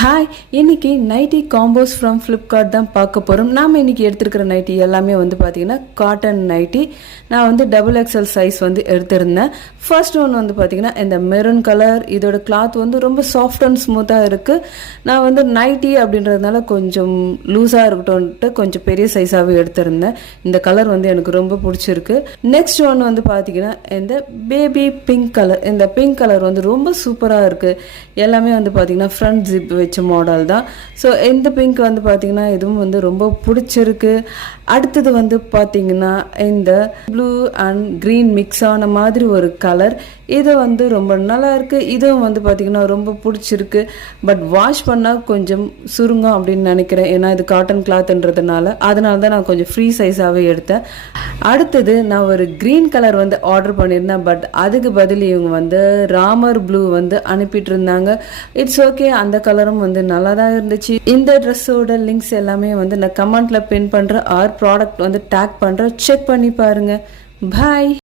Hi, இன்னைக்கு nightie combos from Flipkart தான் பார்க்க போகிறோம். நாம் இன்னைக்கு எடுத்துருக்கிற நைட்டி எல்லாமே வந்து பார்த்தீங்கன்னா காட்டன் நைட்டி. நான் வந்து XXL சைஸ் வந்து எடுத்திருந்தேன். ஃபர்ஸ்ட் ஒன் வந்து பார்த்தீங்கன்னா இந்த மெரூன் கலர். இதோட கிளாத் வந்து ரொம்ப சாஃப்ட் அண்ட் ஸ்மூத்தாக இருக்குது. நான் வந்து நைட்டி அப்படின்றதுனால கொஞ்சம் லூஸாக இருக்கட்டும்ன்ட்டு கொஞ்சம் பெரிய சைஸாகவே எடுத்திருந்தேன். இந்த கலர் வந்து எனக்கு ரொம்ப பிடிச்சிருக்கு. நெக்ஸ்ட் ஒன் வந்து பார்த்தீங்கன்னா இந்த பேபி பிங்க் கலர். இந்த பிங்க் கலர் வந்து ரொம்ப சூப்பராக இருக்குது. எல்லாமே வந்து பார்த்தீங்கன்னா ஃப்ரண்ட் ஜிப் வச்ச மாடல் தான். ஸோ இந்த பிங்க் வந்து பார்த்தீங்கன்னா இதுவும் வந்து ரொம்ப பிடிச்சிருக்கு. அடுத்தது வந்து பார்த்தீங்கன்னா இந்த ப்ளூ அண்ட் க்ரீன் மிக்ஸ் ஆன மாதிரி ஒரு கலர். இது வந்து ரொம்ப நல்லா இருக்குது. இதுவும் வந்து பார்த்தீங்கன்னா ரொம்ப பிடிச்சிருக்கு. பட் வாஷ் பண்ணால் கொஞ்சம் சுருங்கும் அப்படின்னு நினைக்கிறேன். ஏன்னா இது காட்டன் கிளாத்ன்றதுனால அதனால தான் நான் கொஞ்சம் ஃப்ரீ சைஸாகவே எடுத்தேன். அடுத்தது நான் ஒரு க்ரீன் கலர் வந்து ஆர்டர் பண்ணியிருந்தேன். பட் அதுக்கு பதில் இவங்க வந்து ராமர் ப்ளூ வந்து அனுப்பிட்டு இருந்தாங்க. இட்ஸ் ஓகே, அந்த கலரும் வந்து நல்லா தான் இருந்துச்சு. இந்த ட்ரெஸ்ஸோட லிங்க்ஸ் எல்லாமே வந்து நான் கமெண்ட்ல பின் பண்ணுறேன் ஆர் ப்ராடக்ட் வந்து டேக் பண்ணுறேன். செக் பண்ணி பாருங்க. பாய்.